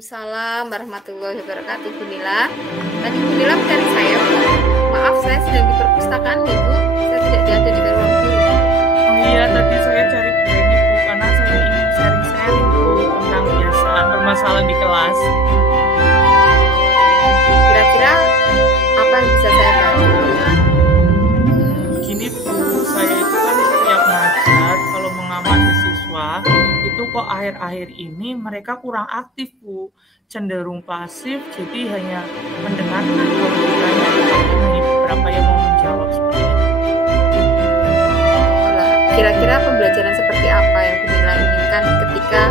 Waalaikumsalam warahmatullahi wabarakatuh, Bu Nila. Tadi Bu Nila mencari saya, Bu. Maaf, saya sedang di perpustakaan nih, Bu. Saya tidak ada di ruang guru. Oh iya, tadi saya cari Bu ini, Bu, karena saya ingin sharing-sharing, Bu, tentang biasa permasalahan di kelas. Kira-kira apa yang bisa saya bantu, Bu Nila? Gini, Bu, saya itu kan setiap ngajar, kalau mengamati siswa, itu kok akhir-akhir ini mereka kurang aktif, Bu. Cenderung pasif, jadi hanya mendengarkan kalau ditanya, tapi beberapa yang mau menjawab seperti itu. Kira-kira pembelajaran seperti apa yang Bu Nila inginkan ketika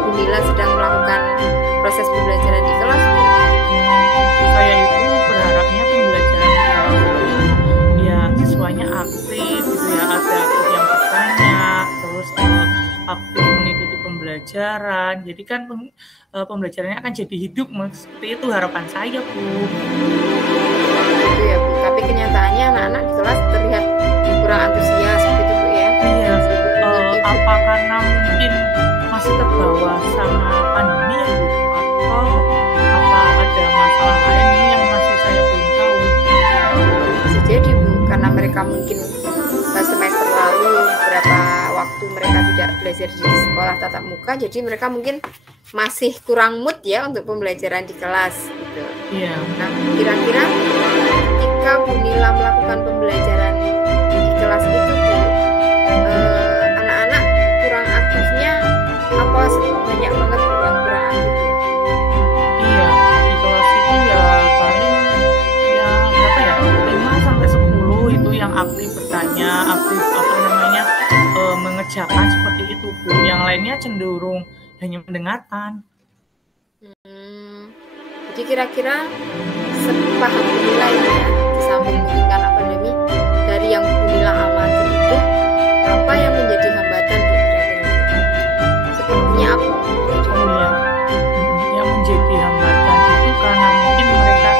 Bu Nila sedang melakukan proses pembelajaran di kelas? Saya itu berharapnya pembelajaran di kelas itu ya siswanya aktif gitu ya, ada yang bertanya, terus aktif mengikuti pembelajaran. Jadi kan pembelajarannya akan jadi hidup, seperti itu harapan saya, Bu. Gitu ya, Bu. Tapi kenyataannya anak-anak di kelas terlihat kurang antusias gitu, Bu ya. Iya. Apa karena mungkin masih terbawa sama pandemi ya, Bu? Atau apa ada masalah lain ini yang masih saya belum tahu? Bisa jadi, Bu, karena mereka mungkin semester lalu berapa waktu mereka tidak belajar di sekolah tatap muka, jadi mereka mungkin masih kurang mood ya untuk pembelajaran di kelas gitu. Iya. Nah, kira-kira ketika Bu Nila melakukan pembelajaran di kelas itu, Bu, anak-anak kurang aktifnya apa banyak banget Bu yang kurang aktif? Iya, di kelas itu ya paling ya berapa ya? 5 sampai 10 itu yang aktif bertanya, aktif mengerjakan seperti itu, Bu. Yang lainnya cenderung hanya mendengarkan. Jadi kira-kira sepaham Bu Nila ini ya, di samping mungkin karena pandemi, dari yang Bu Nila amati itu apa yang menjadi hambatan, Bu, kira-kira? Sepertinya apa? Yang menjadi hambatan itu karena mungkin mereka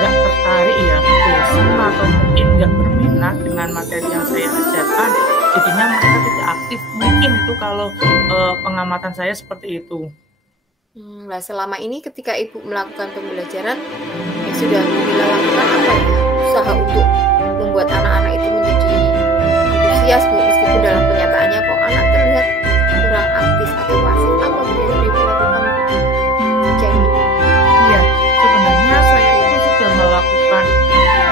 nggak tertarik ya, bosan atau mungkin nggak berminat dengan materi yang saya ajarkan, jadinya mereka tidak aktif. Mungkin itu kalau pengamatan saya seperti itu. Nah, selama ini ketika Ibu melakukan pembelajaran yang sudah Bu Nila lakukan apa ya? Usaha untuk membuat anak-anak itu menjadi antusias, Bu, meskipun dalam kenyataannya kok anak terlihat kurang aktif atau pasif, apa Bu yang sudah Ibu lakukan? Iya, sebenarnya saya itu sudah melakukan,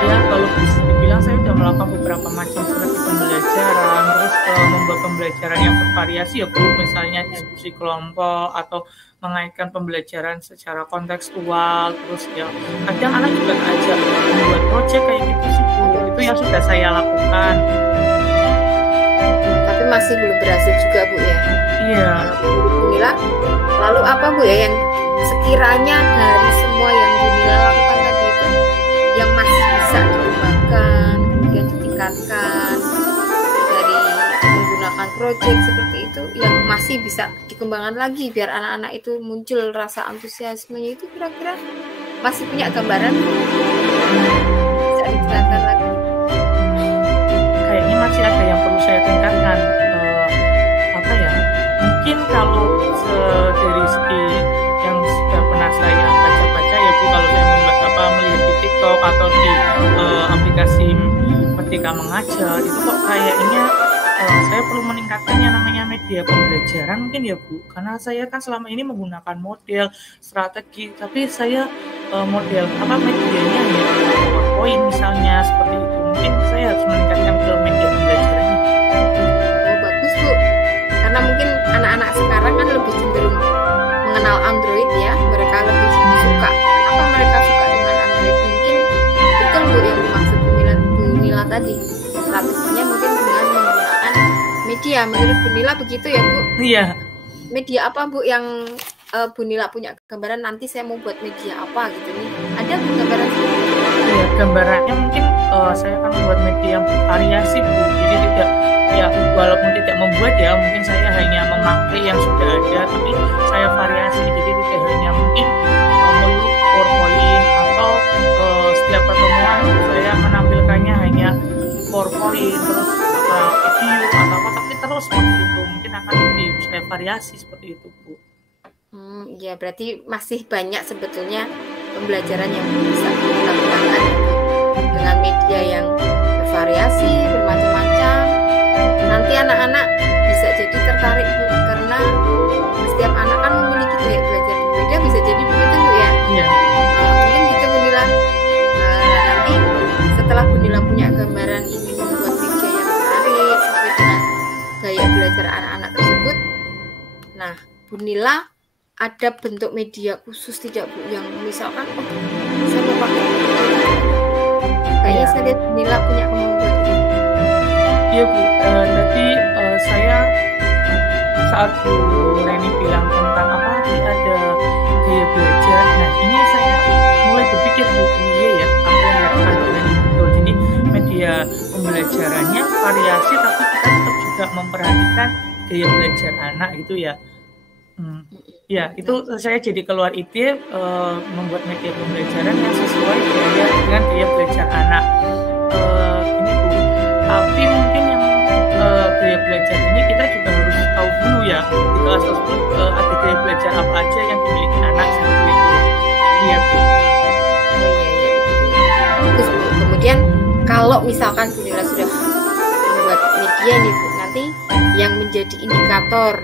ya kalau bisa dibilang saya sudah melakukan beberapa macam strategi pembelajaran, terus membuat pembelajaran yang bervariasi ya, Bu, misalnya diskusi kelompok atau mengaitkan pembelajaran secara kontekstual, terus ya kadang anak juga ajak membuat proyek kayak gitu sih, Bu. Itu yang sudah saya lakukan. Tapi masih belum berhasil juga, Bu ya? Iya. Bu Nila, lalu apa, Bu ya, yang sekiranya dari semua yang Bu Nila lakukan tadi itu yang masih bisa dikembangkan, kemudian ditingkatkan dari menggunakan proyek seperti itu, yang masih bisa dikembangkan lagi biar anak-anak itu muncul rasa antusiasmenya, itu kira-kira masih punya gambaran, Bu? Bisa ditingkatkan lagi? Kayaknya masih ada yang perlu saya tingkatkan. Apa ya? Mungkin kalau dari segi yang sudah pernah saya baca-baca ya, Bu, kalau saya melihat di TikTok atau di aplikasi Merdeka Mengajar, itu kok kayaknya saya perlu meningkatkan yang namanya media pembelajaran mungkin ya, Bu, karena saya kan selama ini menggunakan model strategi, tapi saya model medianya hanya PowerPoint misalnya, seperti itu. Mungkin saya harus meningkatkan ke media pembelajarannya. Oh, bagus, Bu, karena mungkin anak-anak sekarang kan lebih cenderung mengenal Android ya, mereka lebih suka. Kenapa mereka suka dengan Android? Mungkin betul, Bu, yang dimaksud Bu Nila tadi, strateginya mungkin dengan menggunakan media. Menurut Bu Nila begitu ya, Bu? Iya. Media apa, Bu, yang Bu Nila punya gambaran nanti saya mau buat media apa gitu nih? Ada, Bu, gambaran? Iya, gambarannya mungkin saya akan membuat media yang bervariasi, Bu. Jadi tidak, ya walaupun tidak membuat ya, mungkin saya hanya memakai yang sudah ada, tapi saya variasi. Jadi tidak hanya mungkin melulu PowerPoint atau setiap pertemuan saya menampilkannya hanya PowerPoint terus video atau apa, tapi terus seperti itu. Mungkin akan saya variasi seperti itu, Bu. Ya berarti masih banyak sebetulnya pembelajaran yang bisa dilakukan dengan media yang bervariasi, bermacam-macam. Nanti anak-anak bisa jadi tertarik Bu, karena setiap anak kan memiliki gaya belajar berbeda, bisa jadi begitu Bu ya. Iya. Mungkin gitu Bu Nila. Nanti setelah Bu Nila punya gambaran ini membuat media yang menarik sesuai dengan gaya belajar anak-anak tersebut, nah Bu Nila ada bentuk media khusus tidak Bu, yang misalkan saya mau pakai kayaknya saya lihat Bu Nila punya kemampuan ini. Iya Bu, tadi saya saat Bu Reni bilang tentang apa sih ada gaya belajar, nah ini saya mulai berpikir Bu, iya ya apa yang dilakukan Bu Reni betul. Jadi media pembelajarannya variasi, tapi kita tetap juga memperhatikan gaya belajar anak gitu ya. Ya, itu saya jadi keluar ide membuat media pembelajaran yang sesuai dengan gaya belajar anak. Ini Bu, tapi mungkin yang gaya belajar ini kita juga harus tahu dulu ya, di kelas tersebut ada gaya belajar apa aja yang dimiliki anak seperti itu. Iya Bu. Bagus Bu. Kemudian kalau misalkan Bu Nila sudah membuat media nih Bu, nanti yang menjadi indikator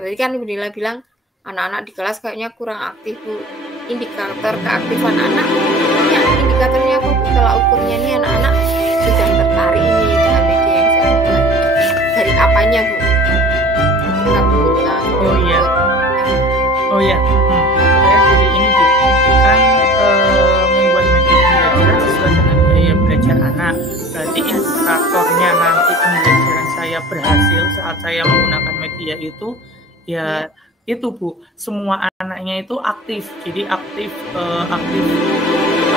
tadi kan Bu Nila bilang anak-anak di kelas kayaknya kurang aktif Bu. Indikator keaktifan anak punya indikatornya apa Bu? Tolak ukurnya nih anak-anak sudah tertarik ini dengan media yang saya buat. Dari apanya Bu? Oh iya. Saya jadi ini Bu, kan membuat media pembelajaran sesuai dengan gaya belajar anak. Berarti indikatornya nanti pembelajaran saya berhasil saat saya menggunakan media itu ya. Itu Bu, semua anaknya itu aktif, jadi aktif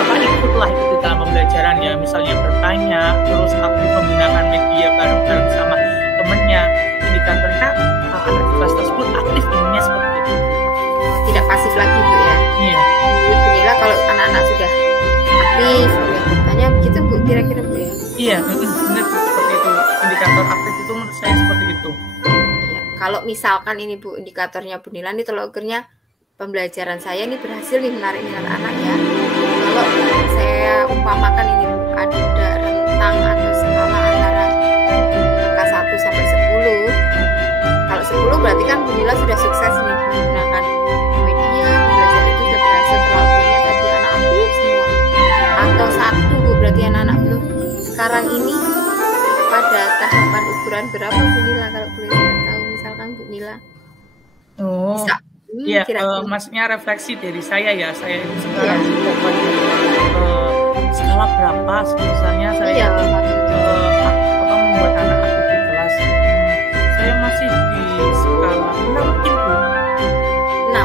ikutlah itu dalam pembelajaran ya, misalnya bertanya, terus aktif menggunakan media bareng-bareng sama temennya. Indikatornya anak di kelas tersebut aktif, ininya seperti itu. Tidak pasif lagi Bu ya. Iya. Alhamdulillah kalau anak-anak sudah aktif, sudah bertanya begitu Bu, kira-kira Bu ya. Iya, benar seperti itu. Indikator aktif itu menurut saya seperti itu. Kalau misalkan ini Bu, indikatornya Bu Nila nih tolak ukurnya pembelajaran saya ini berhasil nih menarik minat anak ya. Kalau saya umpamakan ini Bu, ada rentang atau skala antara angka 1 sampai 10. Kalau 10 berarti kan Bu Nila sudah sukses nih menggunakan media, pembelajaran itu sudah berhasil, tolak ukurnya tadi anak aktif semua. Atau 1 Bu, berarti anak-anak belum. Sekarang ini pada tahapan ukuran berapa Bu Nila kalau boleh saya tahu? Misalkan Bu Nila. Oh, iya, maksudnya refleksi dari saya ya. Saya itu sekarang sudah pada skala berapa? Misalnya saya membuat anak aktif di kelas. Saya masih di skala 6 mungkin Bu. 6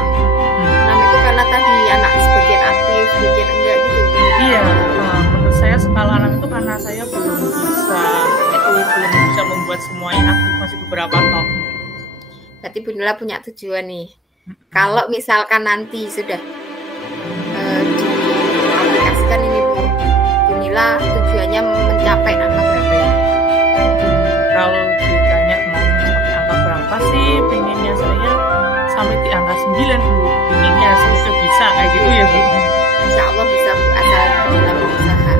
itu karena tadi anak sebagian aktif, sebagian enggak gitu. Iya, menurut saya skala 6 itu karena saya belum bisa membuat semuanya aktif, masih beberapa tahun. Berarti Bu Nila punya tujuan nih. Kalau misalkan nanti sudah diaplikasikan ini Bu Nila tujuannya mencapai angka berapa ya? Kalau ditanya mau mencapai angka berapa sih, pengennya saya sampai di angka 9 Bu. Pengennya semoga bisa kayak gitu ya Bu. Insya Allah bisa Bu, asal Bu Nila berusaha.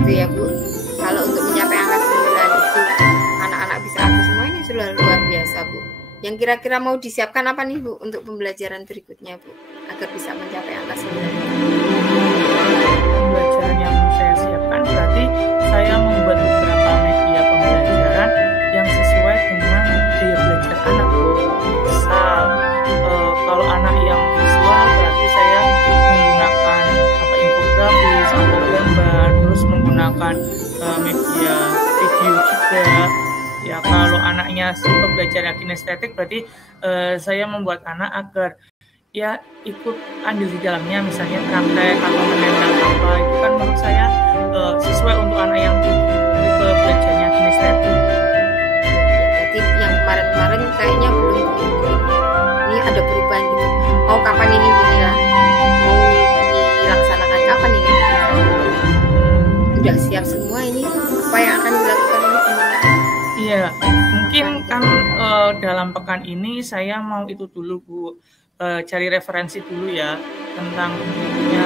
Gitu ya Bu. Kalau untuk mencapai angka 9 itu anak-anak bisa aktif semua, ini sudah luar biasa Bu. Yang kira-kira mau disiapkan apa nih Bu untuk pembelajaran berikutnya Bu, agar bisa mencapai angka 9? Pembelajaran yang saya siapkan berarti saya membuat beberapa media pembelajaran yang sesuai dengan gaya belajar anak Bu. Misal kalau anak yang visual berarti saya menggunakan infografis atau gambar, terus menggunakan media video juga. Ya, kalau anaknya pembelajaran kinestetik berarti saya membuat anak agar ya ikut andil di dalamnya, misalnya praktek atau menembak apa, itu kan menurut saya sesuai untuk anak yang tipe belajarnya kinestetik. Berarti yang kemarin-kemarin kayaknya belum ini ada perubahan gitu. Oh, kapan ini Bu Nila? Mau dilaksanakan kapan ini? Sudah siap semua ini? Apa yang akan dilakukan ini Bu Nila? Iya, mungkin kan dalam pekan ini saya mau itu dulu Bu, cari referensi dulu ya tentang bukunya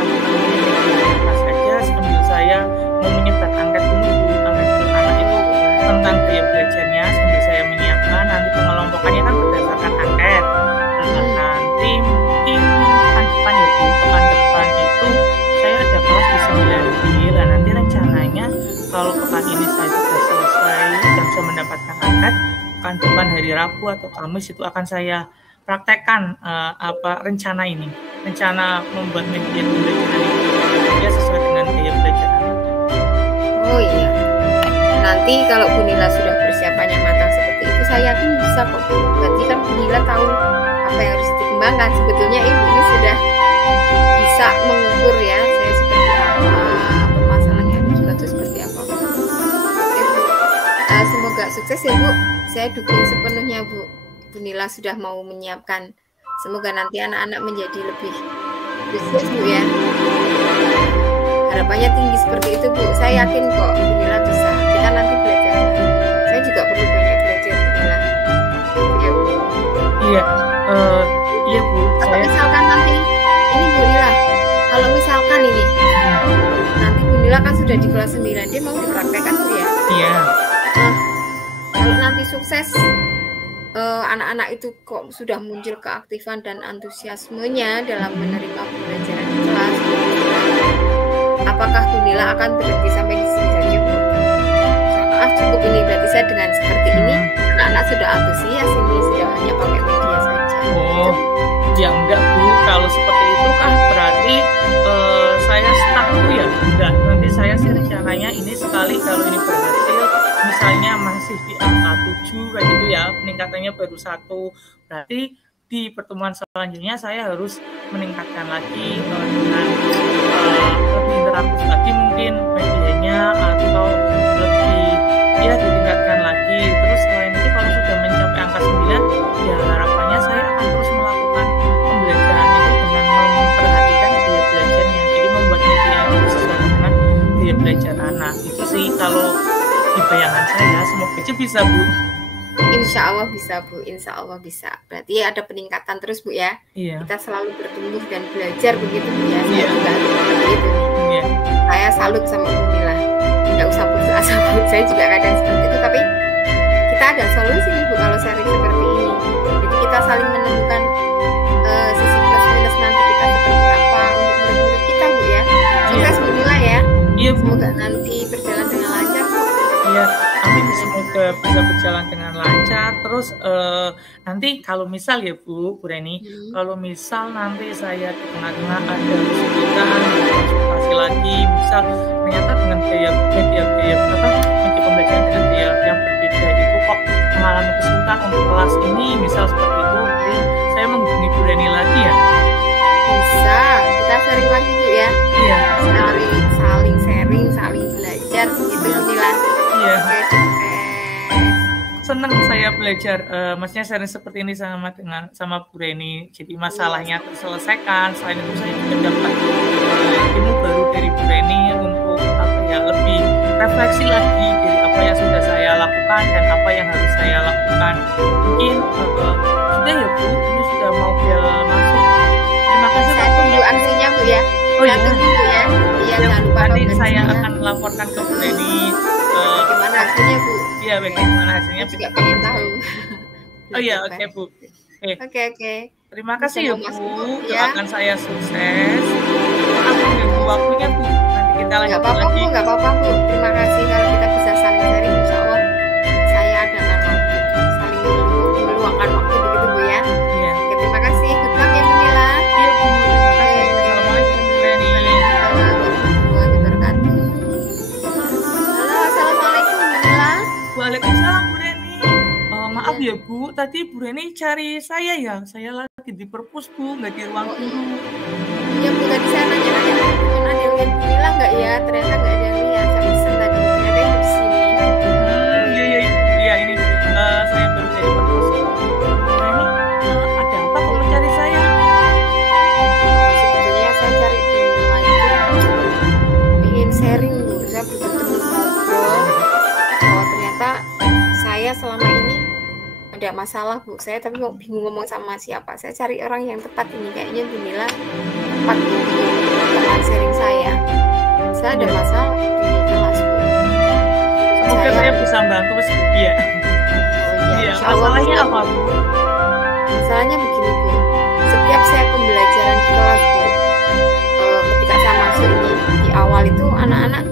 apa saja sambil saya mau menyebar angkat dulu anak itu tentang gaya belajarnya sambil saya menyiapkan nanti pengelompokannya kan berdasarkan angket. Nanti mungkin pekan depan ya Bu, pekan depan itu saya ada kelas di 9 lah. Nanti rencananya kalau pekan ini saya sudah selesai dan saya mendapatkan angket, pekan depan hari Rabu atau Kamis itu akan saya praktekkan rencana ini, rencana membuat media pembelajaran ini ya sesuai dengan gaya belajar. Oh iya, nanti kalau Bu Nila sudah persiapannya matang seperti itu, saya yakin bisa kok Bu. Berarti kan Bu Nila tahu apa yang harus dikembangkan. Sebetulnya Ibu ini sudah bisa mengukur ya, saya seperti apa, permasalahannya ada juga itu seperti apa. Oke Bu, semoga sukses ya Bu. Saya dukung sepenuhnya Bu. Bu Nila sudah mau menyiapkan. Semoga nanti anak-anak menjadi lebih sukses Bu ya. Harapannya tinggi seperti itu Bu. Saya yakin kok Bu Nila bisa. Kita nanti belajar. Saya juga perlu banyak belajar Bu Nila. Ya Bu. Iya, iya Bu. Kalau misalkan nanti ini Bu Nila, kalau misalkan ini nanti Bu Nila kan sudah di kelas 9, dia mau dipraktekkan Bu ya. Iya. Nah, kalau nanti sukses anak-anak itu kok sudah muncul keaktifan dan antusiasmenya dalam menerima pembelajaran di kelas. Apakah Bu Nila akan berhenti sampai di sini saja Bu? Cukup ini berarti saya dengan seperti ini anak-anak sudah antusias ini sudah hanya pakai media saja. Oh, ya enggak Bu. Kalau seperti itu kan berarti saya stuck tuh ya. Enggak. Nanti saya sih rencananya ini sekali kalau ini berhasil, misalnya masih di angka 7 kayak gitu ya, peningkatannya baru 1. Berarti di pertemuan selanjutnya saya harus meningkatkan lagi dengan lebih interaktif lagi mungkin medianya atau lebih ya ditingkatkan lagi. Terus selain itu kalau sudah mencapai angka 9 ya harapannya saya akan terus melakukan pembelajaran itu dengan memperhatikan gaya belajarnya, jadi membuat media itu sesuai dengan gaya belajar anak. Itu sih kalau di bayangan saya, semoga aja bisa Bu. Insya Allah bisa Bu, insya Allah bisa. Berarti ada peningkatan terus Bu ya. Iya. Kita selalu bertumbuh dan belajar begitu Bu ya. Saya Iya. juga seperti itu. Iya. Saya salut sama Bu Nila. Nggak usah putus asa Bu. Saya juga kadang seperti itu. Tapi kita ada solusi nih Bu kalau sharing seperti ini. Jadi kita saling menemukan sisi plus minus nanti kita seperti apa untuk murid-murid kita Bu ya. Sukses Bu Nila ya. Iya Bu. Semoga nanti berjalan dengan lancar Bu. Iya, amin, semoga bisa berjalan dengan lancar. Terus nanti kalau misal ya Bu Reni, kalau misal nanti saya di tengah-tengah ada kesulitan konsultasi lagi, misal ternyata dengan media pembelajaran dengan gaya yang berbeda itu kok mengalami kesulitan untuk kelas ini, misal seperti itu, saya menghubungi Bu Reni lagi ya. Bisa, kita sharing lagi Bu ya. Iya. Saling sharing, saling belajar gitu Bu Nila. Iya. Oke. Senang saya belajar, maksudnya sharing seperti ini sama Bu Reni. Jadi masalahnya terselesaikan. Selain itu saya juga dapat ilmu baru dari Bu Reni untuk lebih refleksi lagi dari apa yang sudah saya lakukan dan apa yang harus saya lakukan. Mungkin sudah ya Bu, ini sudah mau bel masuk. Terima kasih. Saya tunggu ansinya Bu ya. Oh iya. Tunggu ya. Iya, jangan lupa nanti saya akan melaporkan ke Bu Reni. Gimana hasilnya Bu? Iya, bagaimana hasilnya? Saya juga pengen tahu. Oh iya, oke Bu. Oke. Terima kasih ya Bu. Ya. Doakan saya sukses. Maaf mengganggu waktunya Bu. Nanti kita lanjut lagi. Nggak apa-apa Bu. Terima kasih kalau kita bisa saling sharing. Insya Allah saya ada saling meluangkan waktu begitu Bu ya. Iya. Oke, terima kasih. Good luck ya Bu Nila. Iya Bu. Terima kasih. Assalamualaikum Bu Reni. Halo, assalamualaikum Bu Nila. Waalaikumsalam Bu Reni. Maaf ya Bu, tadi Bu Reni cari saya ya. Saya lagi di perpus Bu, nggak di ruang guru. Iya Bu, tadi saya nanya-nanya teman ada yang lihat Bu Nila nggak ya? Ternyata nggak ada yang lihat. Saya pesen tadi, ternyata yang di sini. Iya ini saya baru dari perpus. Bu Reni, ada apa kok mencari saya? Sebetulnya saya cari Bu Nila itu ingin sharing Bu. Saya butuh teman ngobrol. Bahwa ternyata saya selama ini ada ada masalah Bu. Saya tapi bingung ngomong sama siapa. Saya cari orang yang tepat ini. Kayaknya Bu Nila tepat untuk teman sharing saya. Saya ada masalah di kelas Bu. Semoga saya bisa bantu Mas Bibi ya. Iya, masalahnya apa Bu? Masalahnya begini Bu. Setiap saya pembelajaran di kelas Bu, ketika saya masuk ini di awal itu anak-anak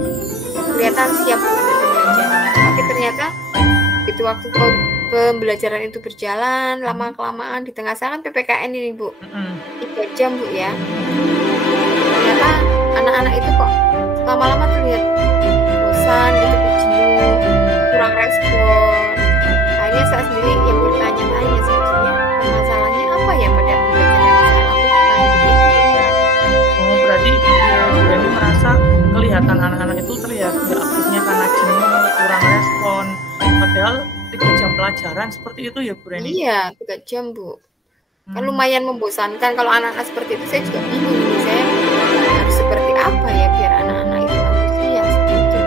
kelihatan siap untuk belajar. Tapi ternyata itu waktu pembelajaran itu berjalan lama kelamaan di tengah sana kan PPKN ini Bu, 3 jam Bu ya. Ternyata anak-anak itu kok lama-lama terlihat bosan gitu, jenuh, kurang respon. Akhirnya saya sendiri yang bertanya-tanya sebetulnya masalahnya apa ya pada pembelajaran yang saya lakukan gitu. Oh berarti Bu Reni merasa kelihatan anak-anak itu terlihat nggak aktifnya karena jenuh, kurang respon. Padahal 3 jam pelajaran seperti itu ya Bu Reni? Iya, 3 jam Bu. Kan lumayan membosankan kalau anak-anak seperti itu. Saya juga bingung ini, saya harus seperti apa ya biar anak-anak itu antusias gitu.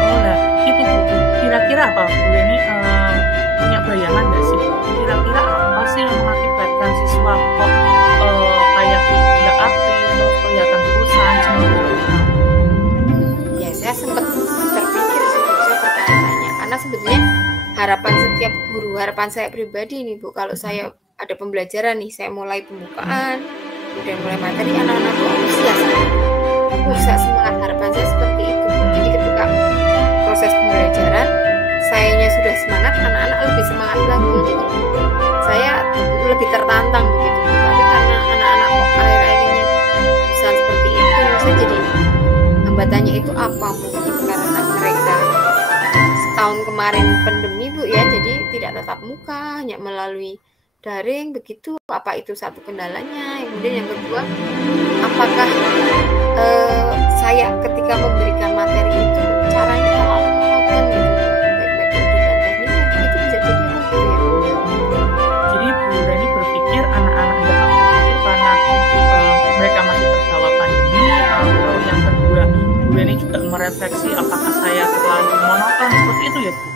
Oh lah, itu Bu. Kira-kira apa Bu Reni punya bayangan nggak sih? Kira-kira apa sih yang mengakibatkan siswa kok kayak nggak aktif, terus kelihatan bosan, jenuh? Ya saya sempat terpikir sih Bu, saya bertanya-tanya. Karena sebetulnya harapan setiap guru, harapan saya pribadi nih Bu, kalau saya ada pembelajaran nih, saya mulai pembukaan, kemudian mulai materi, anak-anak itu antusias. Pusat semangat, harapan saya seperti itu. Jadi ketika proses pembelajaran, sayanya sudah semangat, anak-anak lebih semangat lagi. Jadi saya lebih tertantang begitu. Tapi karena anak-anak kok akhir-akhir ini bisa seperti itu, saya jadi hambatannya itu apa? Mungkin karena mereka setahun kemarin pandemi Bu ya, jadi tidak tatap muka, hanya melalui daring begitu. Apa itu satu kendalanya? Kemudian yang kedua, apakah saya ketika memberikan materi itu caranya terlalu monoton gitu, baik metode dan tekniknya, itu bisa jadi gitu ya Bu. Jadi Bu Reni berpikir anak-anak nggak aktif itu karena mereka masih terbawa pandemi, atau yang kedua Bu Reni juga merefleksi apakah saya terlalu monoton seperti itu ya Bu?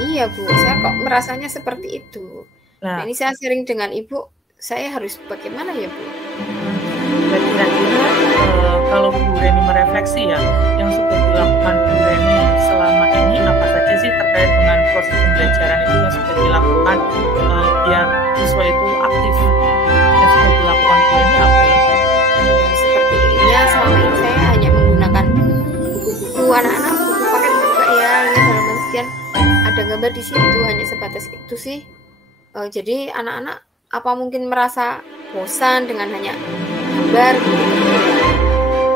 Iya Bu, saya kok merasanya seperti itu. Nah, ini saya sering dengan Ibu, saya harus bagaimana ya Bu? Dan kira-kira kalau Bu Reni merefleksi ya, yang sudah dilakukan Bu Reni selama ini apa saja sih terkait dengan proses pembelajaran itu yang sudah dilakukan biar siswa itu aktif? Yang sudah dilakukan Bu Reni apa ya? Ya, sepertinya selama ini saya hanya menggunakan buku-buku anak-anak, buku paket buka ya, dalam sekian ada gambar di situ, hanya sebatas itu sih. Jadi anak-anak apa mungkin merasa bosan dengan hanya gambar gitu.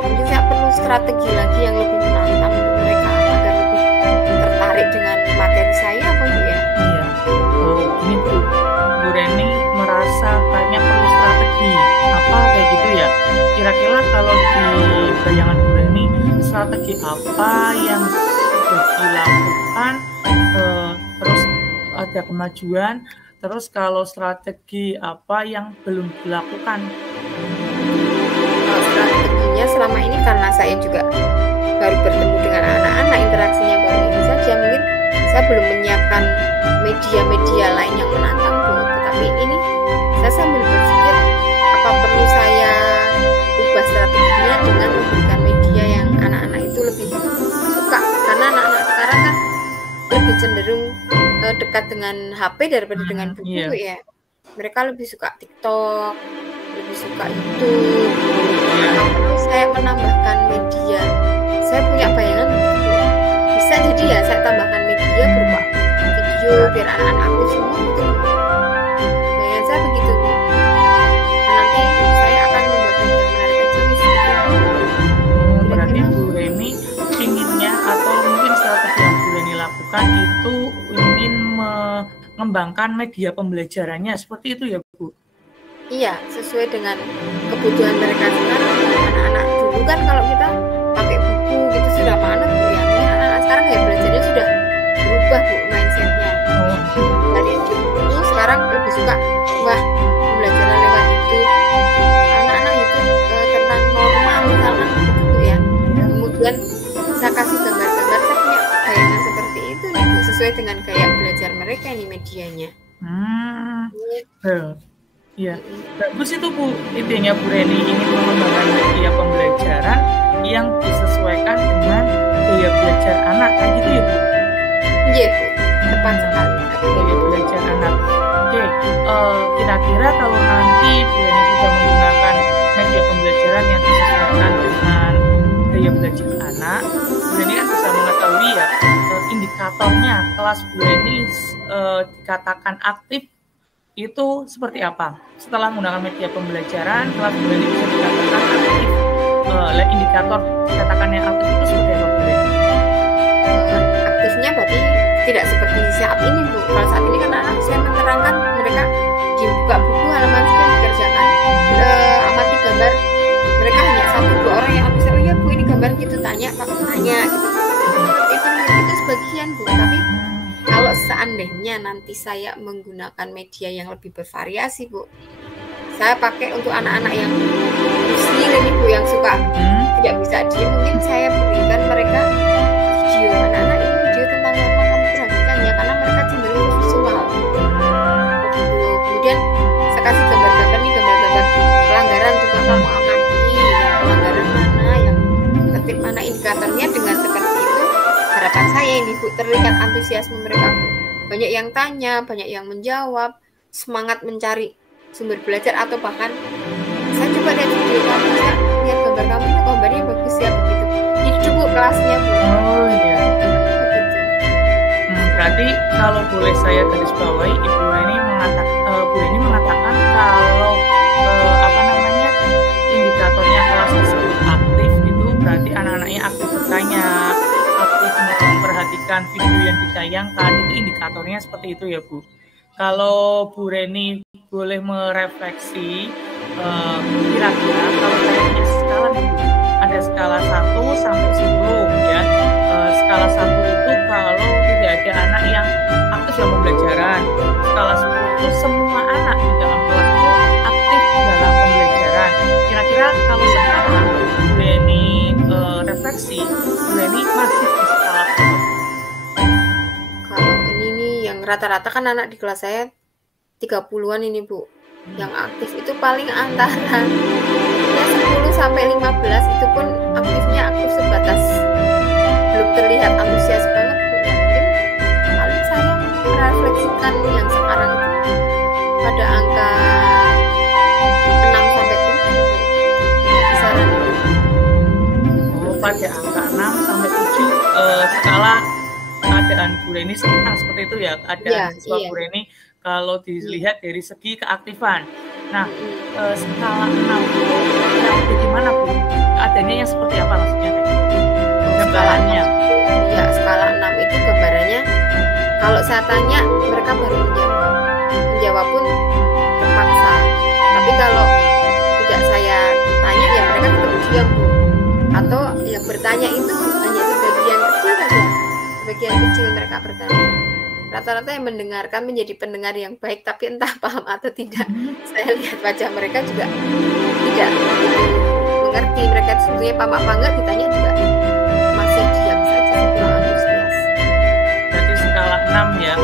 Mungkin saya perlu strategi lagi yang lebih menantang untuk mereka agar lebih tertarik dengan materi saya apa Bu ya? Iya. Ini Bu Reni merasa kayaknya perlu strategi apa kayak gitu ya. Kira-kira kalau di bayangan Bu Reni, strategi apa yang sudah dilakukan, terus ada kemajuan, terus kalau strategi apa yang belum dilakukan? Strateginya selama ini karena saya juga baru bertemu dengan anak-anak, interaksinya baru ini saja, mungkin saya belum menyiapkan media-media lain yang menantang Bu. Tetapi ini saya sambil berpikir apa perlu saya ubah strateginya dengan memberikan media yang anak-anak itu lebih suka, karena anak-anak sekarang kan lebih cenderung dekat dengan HP daripada dengan buku ya. Mereka lebih suka TikTok, lebih suka YouTube. Perlu saya menambahkan media. Saya punya bayangan begitu. Bisa jadi ya saya tambahkan media berupa video biar anak-anak aktif semua gitu. Bayangan saya begitu Bu. Nanti saya akan membuat media menarik aja nih. Berarti Bu Reni inginnya atau mungkin strategi yang Bu Reni lakukan itu ingin mengembangkan media pembelajarannya seperti itu ya Bu? Iya, sesuai dengan kebutuhan mereka sekarang. Anak-anak dulu kan kalau kita pakai buku gitu sudah panas Bu ya. Anak-anak sekarang ya belajarnya sudah berubah Bu mindsetnya. Dari dulu sekarang lebih suka wah pembelajaran lewat YouTube. Anak-anak itu tentang norma misalkan begitu ya. Kemudian saya kasih gambar-gambar, saya punya bayangan seperti itu nih Bu, sesuai dengan gaya belajar mereka ini medianya. Iya, bagus itu Bu. Intinya Bu Reni ingin mengembangkan media pembelajaran yang disesuaikan dengan gaya belajar anak, kayak gitu ya Bu? Iya Bu, tepat sekali. Gaya belajar anak. Oke, kira-kira kalau nanti Bu Reni sudah menggunakan media pembelajaran yang disesuaikan dengan gaya belajar anak, Bu Reni kan bisa mengetahui ya indikatornya kelas Bu Reni dikatakan aktif itu seperti apa. Setelah menggunakan media pembelajaran, kelas Bu Reni bisa dikatakan aktif. Indikator dikatakan yang aktif itu seperti apa Bu Reni? Aktifnya berarti tidak seperti saat ini Bu. Kalau saat ini kan anak saya menerangkan mereka dibuka buku halaman sekian dikerjakan, amati gambar. Mereka hanya 1-2 orang yang bisa, oh ya Bu ini gambar gitu, tanya Pak, tanya gitu. Itu sebagian Bu, tapi kalau seandainya nanti saya menggunakan media yang lebih bervariasi Bu, saya pakai untuk anak-anak yang usil ini Bu, yang suka tidak bisa diem, mungkin saya berikan mereka video, anak-anak ini video tentang apa kamu perhatikan ya, karena mereka cenderung visual. Kemudian saya kasih gambar-gambar nih, gambar-gambar pelanggaran, coba kamu amati pelanggaran mana, yang tertib mana, indikatornya. Dengan seperti itu harapan saya ini Bu, terlihat antusiasme mereka Bu. Banyak yang tanya, banyak yang menjawab, semangat mencari sumber belajar, atau bahkan saya coba lihat video kamu, saya lihat gambar kamu ini gambarnya bagus ya, begitu. Jadi cukup kelasnya Bu. Oh iya. Berarti kalau boleh saya garis bawahi, Ibu Reni mengatakan kalau indikatornya kelas tersebut aktif itu berarti anak-anaknya aktif bertanya, aktif memperhatikan video yang ditayangkan, itu indikatornya seperti itu ya Bu. Kalau Bu Reni boleh merefleksi, kira-kira kalau saya punya skala nih, ada skala 1 sampai 10 ya. Skala 1 itu kalau tidak ada anak yang aktif dalam pembelajaran. Skala 10 itu semua anak di dalam kelas itu aktif dalam pembelajaran. Kira-kira kalau sekarang Bu Reni refleksi, Bu Reni masih di skala berapa? Kalau ini yang rata-rata kan anak di kelas saya 30-an ini Bu. Yang aktif itu paling antara ya 10 sampai 15, itu pun aktifnya aktif sebatas belum terlihat antusias banget Bu. Ya, mungkin paling saya merefleksikan yang sekarang itu pada angka 6 sampai 7 ya, kisaran itu. Oh, pada angka 6 sampai 7 skala keadaan Bu Reni sekarang seperti itu ya, keadaan siswa Bu Reni kalau dilihat dari segi keaktifan. Nah, skala 6 itu yang bagaimana Bu? Keadaannya yang seperti apa maksudnya? Gambarannya? Iya, skala 6 itu gambarannya kalau saya tanya mereka baru menjawab. Menjawab pun terpaksa. Tapi kalau tidak saya tanya ya mereka tetap diam Bu. Atau yang bertanya itu hanya sebagian kecil saja. Sebagian kecil mereka bertanya. Rata-rata yang mendengarkan menjadi pendengar yang baik, tapi entah paham atau tidak, saya lihat wajah mereka juga tidak mengerti. Mereka sebetulnya paham apa enggak, ditanya juga masih diam saja, kurang antusias. Berarti skala 6 ya,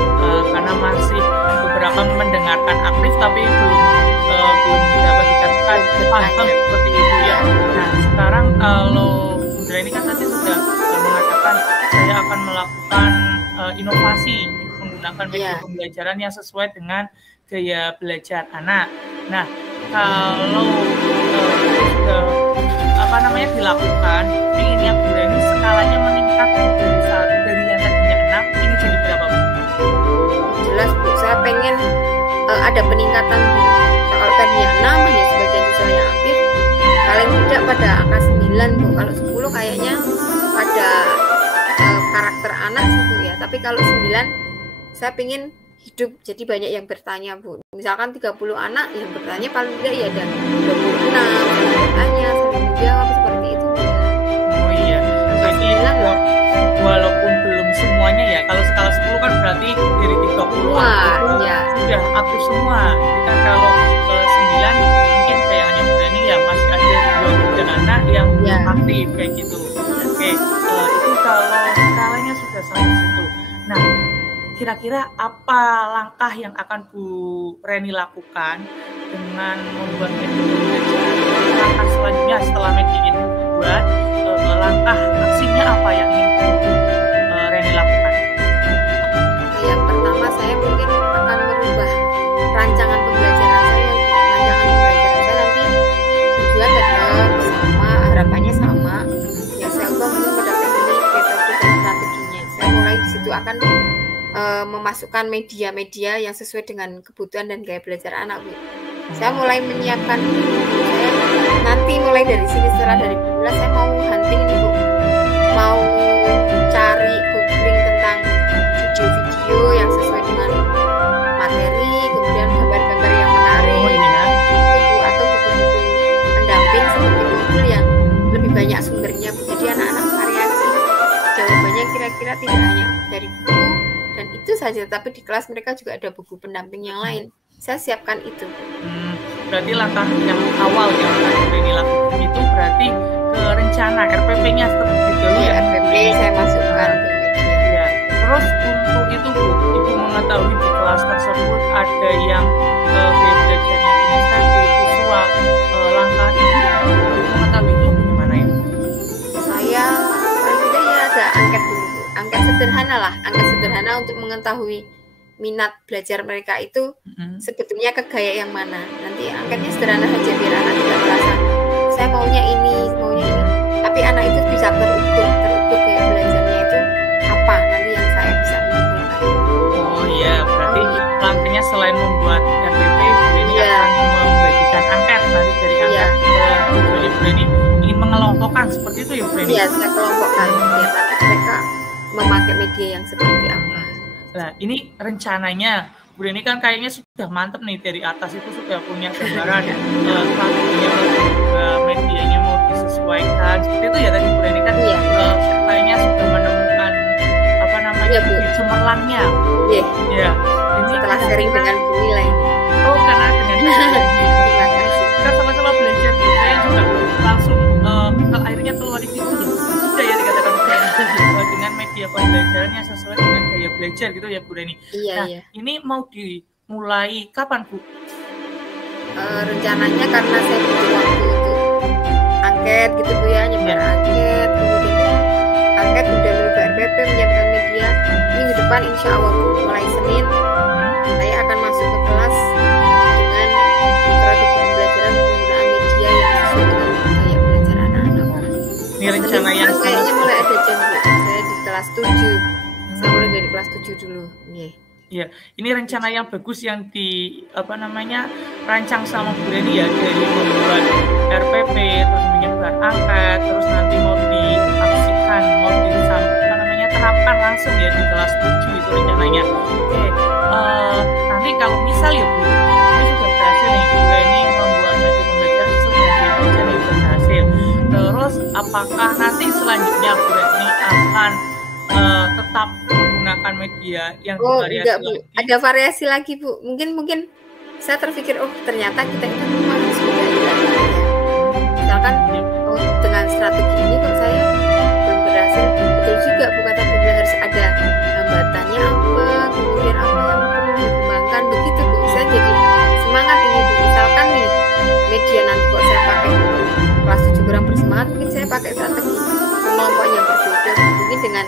karena masih beberapa mendengarkan aktif tapi belum dapat dikatakan paham seperti itu ya. Nah, sekarang kalau Bunda ini kan tadi sudah mengatakan saya akan melakukan inovasi menggunakan media pembelajaran yang sesuai dengan gaya belajar anak. Nah, kalau dilakukan, inginnya Bu Reni skalanya meningkat dari yang tadinya 6 ini jadi berapa Bu? Jelas Bu, saya pengen ada peningkatan Bu. Kalau tadinya 6 hanya sebagian siswa yang aktif, paling tidak pada angka 9 Bu. Kalau 10 kayaknya pada karakter anak sih Bu ya. Tapi kalau 9 saya pengen hidup, jadi banyak yang bertanya Bu. Misalkan 30 anak yang bertanya, paling tidak ya ada 26 yang bertanya, saling menjawab seperti itu Bu. Oh iya, jadi walaupun belum semuanya ya, kalau skala 10 kan berarti dari 30 ya. Sudah aktif semua. Jadi kan kalau 9 mungkin bayangannya Bu Reni ya masih ada 2-3 anak yang aktif kayak gitu. Oke, itu kalau skalanya sudah sampai situ. Nah, kira-kira apa langkah yang akan Bu Reni lakukan dengan membuat media pembelajaran? Langkah selanjutnya setelah media ini dibuat, langkah aksinya apa yang ingin Bu Reni lakukan? Yang pertama saya mungkin akan merubah rancangan pembelajaran saya. Rancangan pembelajaran saya nanti tujuan tetap sama, harapannya sama. Yang saya ubah mungkin pada teknik, metode, dan strateginya. Saya mulai di situ akan memasukkan media-media yang sesuai dengan kebutuhan dan gaya belajar anak, Bu. Saya mulai menyiapkan saya nanti mulai dari sini, setelah dari bulan saya mau hunting ini, Bu. Mau cari googling tentang video-video yang sesuai dengan materi, kemudian gambar-gambar yang menarik, buku atau buku-buku pendamping seperti modul yang lebih banyak sumbernya, Bu. Jadi anak-anak variasi jawabannya kira-kira tidak hanya dari buku dan itu saja, tapi di kelas mereka juga ada buku pendamping yang lain. Saya siapkan itu. Berarti langkah yang awal yang akan Reni lakukan itu berarti ke rencana RPP-nya terlebih dahulu ya. RPP saya masukkan ke media. Ya. Terus untuk itu Bu, Ibu mengetahui di kelas tersebut ada yang gaya belajarnya kinestetik, visual, langkah Ibu mengetahui itu bagaimana ya? Saya paling tidak ya ada angket dulu, Bu. Angket sederhana lah, angket sederhana untuk mengetahui minat belajar mereka itu sebetulnya ke gaya yang mana. Nanti angketnya sederhana saja biar anak tidak merasa saya maunya ini, tapi anak itu bisa terukur gaya belajarnya itu apa nanti yang saya bisa mengumpulkan. Oh iya, berarti langkahnya selain membuat RPP, Bu ini akan membagikan angket nanti dari angket tujuannya Bu ini ingin mengelompokkan seperti itu ya Bu ini? Iya, saya kelompokkan biar nanti mereka memakai media yang seperti apa. Nah, ini rencananya Bu Reni kan kayaknya sudah mantep nih, dari atas itu sudah punya gambaran strateginya mau diubah, medianya mau disesuaikan seperti itu ya tadi Bu Reni kan. Kayaknya sudah menemukan apa namanya cemerlangnya. Iya. Ini setelah sharing dengan Bu Nila ini. Oh, karena dengan terima kasih. Kita sama-sama belajar, saya juga langsung akhirnya keluar itu sudah ya dikatakan dengan media pembelajaran yang sesuai dengan gaya belajar gitu ya Bu Reni. Iya. Ini mau dimulai kapan Bu? Rencananya karena saya butuh waktu untuk angket gitu Bu ya, nyebar angket, kemudian merubah RPP, menyiapkan media. Minggu depan insya Allah Bu, mulai Senin saya akan masuk ke kelas dengan strategi pembelajaran penggunaan media yang sesuai dengan gaya belajar anak-anak. Ini rencana yang kayaknya mulai ada jam Bu. Saya di kelas 7. Saya mulai dari kelas 7 dulu. Iya, ini rencana yang bagus yang rancang sama Bu Reni ya, dari membuat RPP, terus menyebar angket, terus nanti mau diaksikan, mau terapkan langsung ya di kelas 7 itu rencananya. Oke, nanti kalau misal ya Bu, ini sudah berhasil nih Bu Reni membuat media pembelajaran sesuai dengan belajar yang sudah berhasil. Terus apakah nanti selanjutnya Bu Reni akan tetap menggunakan media yang bervariasi enggak, Bu. lagi? Ada variasi lagi Bu. Mungkin saya terpikir ternyata kita itu memang harus menggali lagi ya. Misalkan dengan strategi ini kok saya belum berhasil. Betul juga Bu kata Bu, harus ada hambatannya apa, kemudian apa yang perlu dikembangkan, begitu Bu. Saya jadi semangat ini Bu. Misalkan nih media nanti kok saya pakai kelas 7 kurang bersemangat, mungkin saya pakai strategi kelompok yang berbeda, mungkin dengan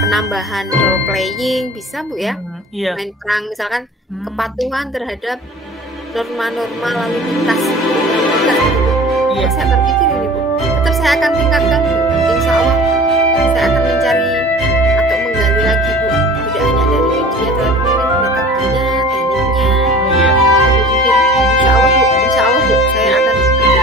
penambahan role playing bisa Bu ya. Main perang misalkan kepatuhan terhadap norma-norma lalu lintas. Saya terpikir ini Bu, tetap saya akan tingkatkan Bu. Insya Allah saya akan mencari atau menggali lagi Bu, tidak hanya dari media tapi mungkin metodenya, tekniknya. Mungkin insya Allah Bu saya akan seperti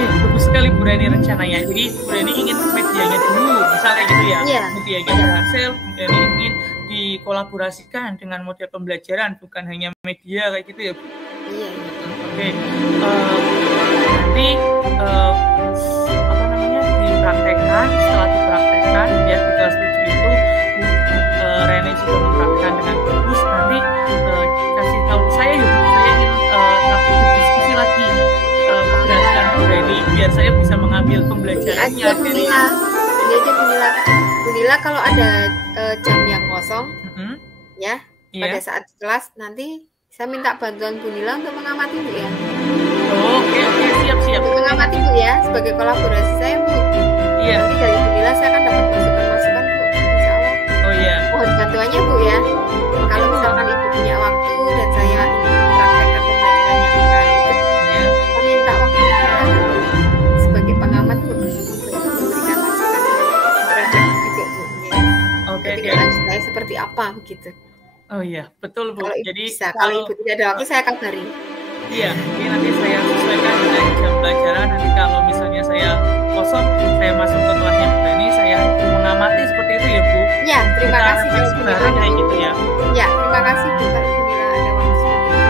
itu. Bagus sekali Bu Reni rencananya. Jadi Bu Reni ingin medianya dulu, misalnya gitu ya. Medianya berhasil, Bu Reni ingin dikolaborasikan dengan model pembelajaran, bukan hanya media kayak gitu ya Bu. Iya. Oke. Nanti dipraktekkan, setelah dipraktekkan ya di kelas 7 itu Reni sudah mempraktekkan dengan bagus. Nanti kasih tahu saya ya Bu, saya ingin berdiskusi lagi keberhasilan Bu Reni biar saya bisa mengambil pembelajarannya dari Bu Nila kalau ada jam yang kosong ya. Pada Iya. saat kelas nanti saya minta bantuan Bu Nila untuk mengamati Bu ya. Oke, oke, siap, siap. Untuk mengamati Bu ya, sebagai kolaborasi saya Bu. Iya. Nanti dari Bu Nila saya akan dapat masukan-masukan Bu, insya Allah. Oh iya. Mohon bantuannya Bu ya. Kalau misalkan Ibu punya waktu dan saya ingin mempraktekkan pembelajaran yang benar itu, Iya. saya minta waktu Nila sebagai pengamat Bu untuk memberikan masukan terhadap juga Bu. Ya. Oke, Jadi oke. nanti saya seperti apa begitu. Oh iya, betul Bu. Kalau Ibu Jadi bisa, kalau Ibu tidak ada waktu saya kabari. iya, ini nanti saya sesuaikan dengan jam pelajaran. Nanti kalau misalnya saya kosong, saya masuk ke kelasnya Bu Reni, saya mengamati seperti itu ya Bu. Ya, terima Kita kasih refleksi kalau bareng kayak Bu gitu ya. Ya, terima kasih Bu kalau Bu Nila ada waktu seperti itu.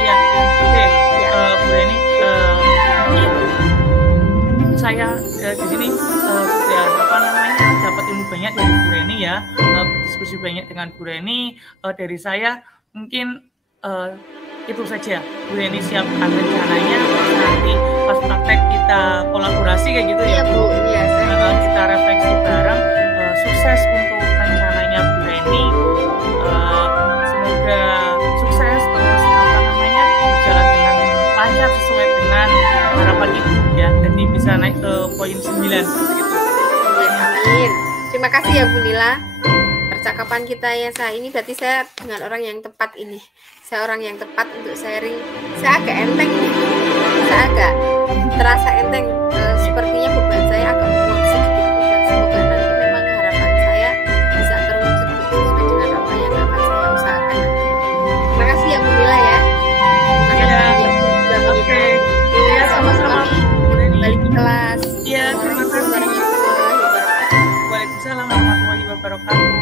Iya, oke. Ya. Bu Reni, mungkin saya di sini sudah apa namanya dapat ilmu banyak dari Bu Reni ya, berdiskusi banyak dengan Bu Reni. Dari saya mungkin itu saja. Bu Reni siapkan rencananya, terus nanti pas praktek kita kolaborasi kayak gitu Iya ya Bu, iya saya. kita refleksi bareng. Sukses untuk rencananya Bu Reni. Semoga sukses, terus apa namanya berjalan dengan lancar sesuai dengan harapan Ibu ya. Jadi bisa naik ke poin 9 seperti itu. Amin, amin. Terima kasih ya Bu Nila. Percakapan kita yang saya ini berarti saya dengan orang yang tepat ini. Saya orang yang tepat untuk sharing. Saya agak enteng nih. Saya agak terasa enteng. Sepertinya beban saya agak muat sedikit. Dan semoga nanti memang harapan saya bisa terwujud sesuai dengan apa yang akan saya usahakan nanti. Terima kasih ya Bu Nila ya. Terima kasih Iya. ya Bu sudah Oke. mengikuti. Iya, sama-sama Bu Reni. Balik ke kelas. Iya, terima kasih. Warahmatullahi wabarakatuh. Waalaikumsalam warahmatullahi wabarakatuh.